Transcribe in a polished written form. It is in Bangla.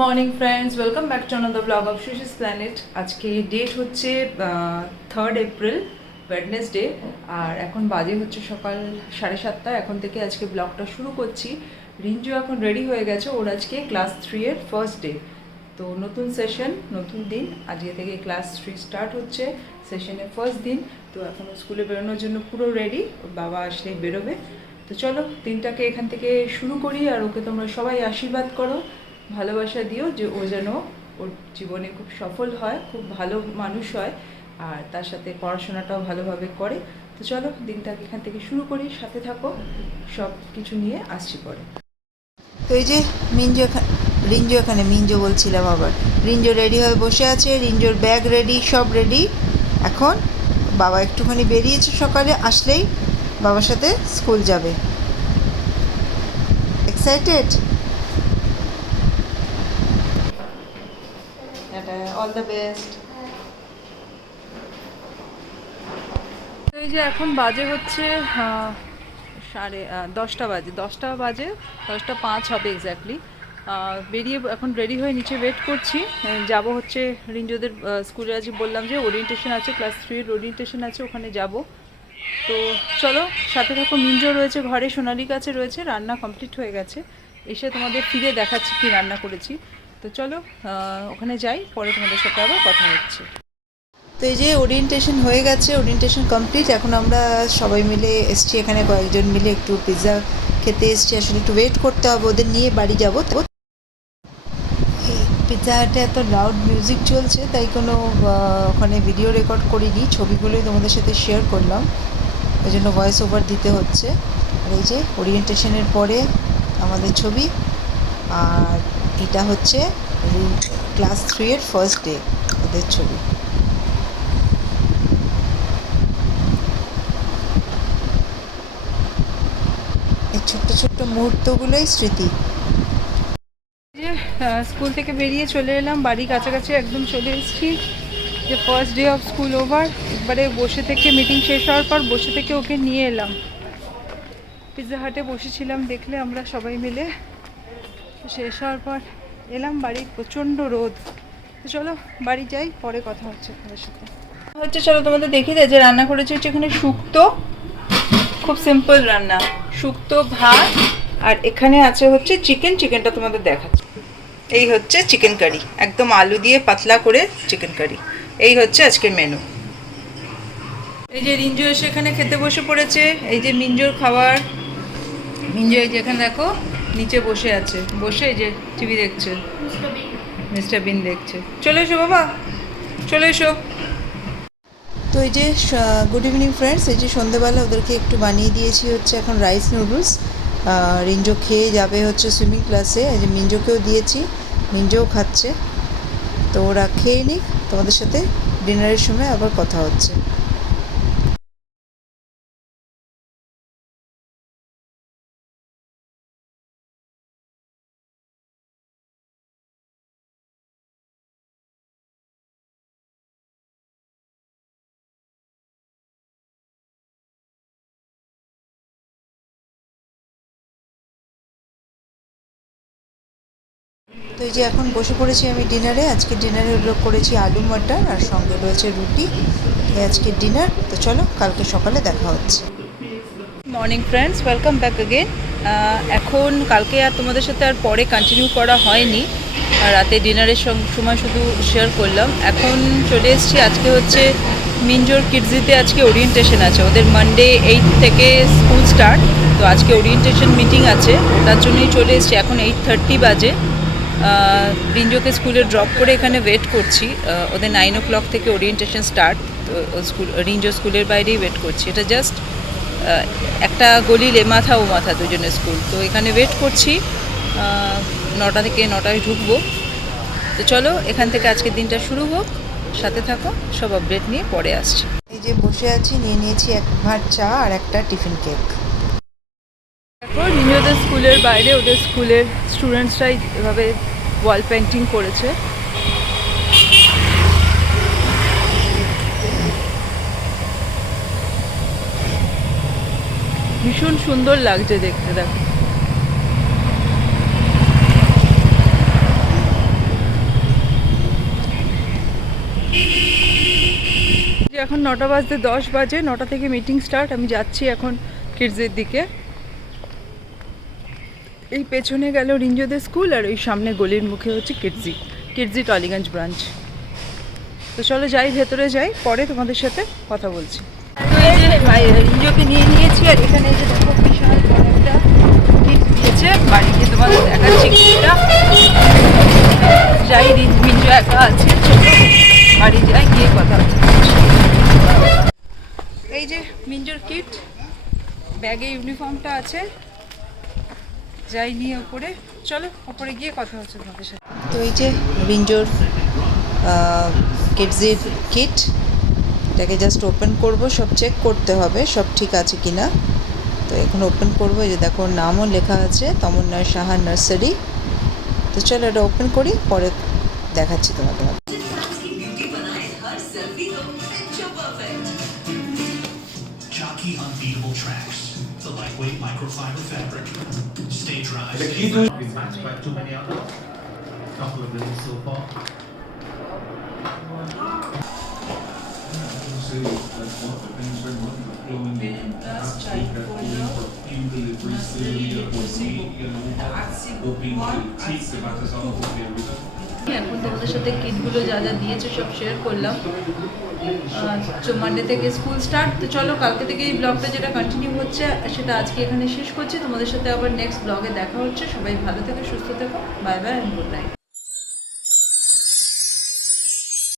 Morning friends, welcome back to another blog of Sushish planet. আজকে ডেট হচ্ছে 3rd এপ্রিল, ওয়েডনেসডে। আর এখন বাজে হচ্ছে সকাল 7:30। এখন থেকে আজকে ব্লগটা শুরু করছি। রিঞ্জু এখন রেডি হয়ে গেছে, ওর আজকে ক্লাস 3 এর ফার্স্ট ডে। তো নতুন সেশন, নতুন দিন, আজকে থেকে ক্লাস 3 স্টার্ট হচ্ছে, সেশনের ফার্স্ট দিন। তো এখন স্কুলে বেরোনোর জন্য পুরো রেডি, ওর বাবা আসলেই বেরোবে। তো চলো দিনটাকে এখান থেকে শুরু করি। আর ওকে তোমরা সবাই আশীর্বাদ করো, ভালোবাসা দিও যে ও যেন ওর জীবনে খুব সফল হয়, খুব ভালো মানুষ হয়, আর তার সাথে পড়াশোনাটাও ভালোভাবে করে। তো চলো দিনটাকে এখান থেকে শুরু করি, সাথে থাকো, সব কিছু নিয়ে আসছি পরে। তো এই যে মিঞ্জো বলছিলাম আবার, রিঞ্জো রেডি হয়ে বসে আছে, রিঞ্জোর ব্যাগ রেডি, সব রেডি। এখন বাবা একটুখানি বেরিয়েছে, সকালে আসলেই বাবার সাথে স্কুল যাবে। এক্সাইটেড? All the best. তো এই যে এখন বাজে হচ্ছে 10:30 বাজে, 10:05 হবে এক্স্যাক্টলি। বেরিয়ে এখন রেডি হয়ে নিচে ওয়েট করছি। যাব হচ্ছে রিঞ্জোদের স্কুলে, আজকে বললাম যে ওরিয়েন্টেশন আছে, ক্লাস 3 ওরিয়েন্টেশন আছে, ওখানে যাব। তো চলো সাথে থাকো। মিঞ্জো রয়েছে ঘরে, সোনালি কাছে রয়েছে, রান্না কমপ্লিট হয়ে গেছে। এসে তোমাদের ফিরে দেখাচ্ছি কি রান্না করেছি। তো চলো ওখানে যাই, পরে তোমাদের সাথে আবার কথা হচ্ছে। তো এই যে ওরিয়েন্টেশন হয়ে গেছে, ওরিয়েন্টেশন কমপ্লিট। এখন আমরা সবাই মিলে এসছি, এখানে কয়েকজন মিলে একটু পিৎজা খেতে এসছি। আসলে একটু ওয়েট করতে হবে, ওদের নিয়ে বাড়ি যাবো। তো পিৎজা হাটে এত লাউড মিউজিক চলছে, তাই কোনো ওখানে ভিডিও রেকর্ড করিনি, ছবিগুলোই তোমাদের সাথে শেয়ার করলাম, ওই জন্য ভয়েস ওভার দিতে হচ্ছে। আর এই যে ওরিয়েন্টেশনের পরে আমাদের ছবি, আর এটা হচ্ছে ক্লাস 3 এর ফার্স্ট ডে, ওদের ছবি। এই ছোট্ট ছোট্ট মুহূর্তগুলোই স্মৃতি। যে স্কুল থেকে বেরিয়ে চলে এলাম, বাড়ি কাছাকাছি একদম চলে এসেছি। যে first day of school over, একবারে বসে থেকে মিটিং শেষ হওয়ার পর বসে থেকে ওকে নিয়ে এলাম। পিৎজা হাটে বসেছিলাম, দেখলে আমরা সবাই মিলে। শেষ হওয়ার পর এলাম বাড়ি, প্রচণ্ড রোদ। তো চলো বাড়ি যাই, পরে কথা হচ্ছে আপনাদের সাথে। চলো তোমাদের দেখিয়ে দেয় যে রান্না করেছি হচ্ছে এখানে শুক্তো, খুব সিম্পল রান্না, শুক্তো ভাত। আর এখানে আছে হচ্ছে চিকেনটা তোমাদের দেখাচ্ছি। এই হচ্ছে চিকেন কারি, একদম আলু দিয়ে পাতলা করে চিকেন কারি। এই হচ্ছে আজকের মেনু। এই যে রিঞ্জু এসে এখানে খেতে বসে পড়েছে। এই যে মিঞ্জোর খাবার। মিঞ্জো এই যে এখানে দেখো নিচে বসে আছে, বসে এই যে টিভি দেখছে, মিস্টার বিন দেখছে। চলে এসো বাবা, চলে এসো। তো এই যে গুড ইভিনিং ফ্রেন্ডস, এই যে সন্ধেবেলা ওদেরকে একটু বানিয়ে দিয়েছি হচ্ছে এখন রাইস নুডলস। রিঞ্জো খেয়ে যাবে হচ্ছে সুইমিং ক্লাসে, এই যে মিঞ্জোকেও দিয়েছি, মিঞ্জোও খাচ্ছে। তো ওরা খেয়ে নিক, তোমাদের সাথে ডিনারের সময় আবার কথা হচ্ছে। তো এই যে এখন বসে পড়েছি আমি ডিনারে। আজকে ডিনারে হলো করেছি আলু মটর, আর সঙ্গে রয়েছে রুটি। আজকের ডিনার। তো চলো কালকে সকালে দেখা হচ্ছে। Morning friends, welcome back again. এখন কালকে আর তোমাদের সাথে আর পরে কন্টিনিউ করা হয়নি, রাতে ডিনারের সময় শুধু শেয়ার করলাম। এখন চলে এসেছি, আজকে হচ্ছে মিঞ্জোর কিডজিতে আজকে ওরিয়েন্টেশন আছে, ওদের মানডে 8 থেকে স্কুল স্টার্ট। তো আজকে ওরিয়েন্টেশন মিটিং আছে, ওটার জন্যই চলে এসেছি। এখন 8:30 বাজে। রিঞ্জোকে স্কুলে ড্রপ করে এখানে ওয়েট করছি। ওদের 9 o'clock থেকে ওরিয়েন্টেশন স্টার্ট। তো রিঞ্জো স্কুলের বাইরেই ওয়েট করছি। এটা জাস্ট একটা গলির এ মাথা ও মাথা দুজনের স্কুল। তো এখানে ওয়েট করছি, 9টা থেকে 9টায় ঢুকবো। তো চলো এখান থেকে আজকের দিনটা শুরু হোক, সাথে থাকো, সব আপডেট নিয়ে পরে আসছি। এই যে বসে আছি, নিয়ে নিয়েছি এক ভাঁড় চা আর একটা টিফিন কেক। তারপর নিজেদের স্কুলের বাইরে ওদের স্কুলের স্টুডেন্টসরাই এভাবে ওয়াল পেন্টিং করেছে। ভীষণ সুন্দর লাগছে দেখতে, দেখো। এখন 9টা বাজতে 10 বাজে, 9টা থেকে মিটিং স্টার্ট। আমি যাচ্ছি এখন কিডসের দিকে। এই পেছনে গেল রিঞ্জোদের স্কুল, আর ওই সামনে গলির মুখে হচ্ছে কিডজি টলিগঞ্জ ব্রাঞ্চ। তো চলো যাই, ভেতরে যাই, পরে তোমাদের সাথে কথা বলছি। তো এই যে রিঞ্জোকে নিয়ে নিয়েছি, আর এখানে এই যে দেখো বিশাল বড় একটা কিট দিয়েছে। বাড়ি গিয়ে তোমাদের দেখাচ্ছি কিটটা। যাই, রিঞ্জো একা আছে, চলো বাড়ি যাই, গিয়ে কথা বলছি। এই যে মিঞ্জোর কিট, ব্যাগে ইউনিফর্মটা আছে, যাই নিয়ে ওপরে। চলো ওপরে গিয়ে কথা হচ্ছে তোমাদের সাথে। তো এই যে রিঞ্জোর কিডসের কিট, এটাকে জাস্ট ওপেন করব, সব চেক করতে হবে সব ঠিক আছে কিনা। তো এখন ওপেন করব। এই যে দেখো নামও লেখা আছে, তমন্না সাহা নার্সারি। তো চলো এটা ওপেন করি, পরে দেখাচ্ছি তোমাকে। Jockey Unbeatable Tracks, the lightweight microfiber fabric. Stay dry. The key to it is matched by too many others. Couple of them so far. এখন তোমাদের সাথে কিটগুলো যা যা দিয়েছে সব শেয়ার করলাম। মানডে থেকে স্কুল স্টার্ট। তো চলো কালকে থেকে এই ব্লগটা যেটা কন্টিনিউ হচ্ছে সেটা আজকে এখানে শেষ করছি। তোমাদের সাথে আবার নেক্সট ব্লগে দেখা হচ্ছে। সবাই ভালো থেকো, সুস্থ থেকো, বাই বাই, গুড নাইট।